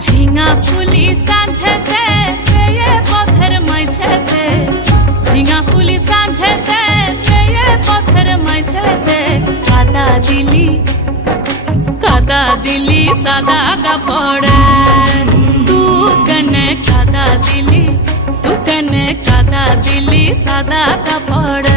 ঝিঙা ফুলি সাঁঝেতে পেয়ে পথের মাঝেতে, ঝিঙা ফুলি সাঁঝেতে পেয়ে পথের মাঝেতে, কাদা দিলি সাদা কাপড়ে, তু কনে কাদা দিলি সাদা কাপড়ে।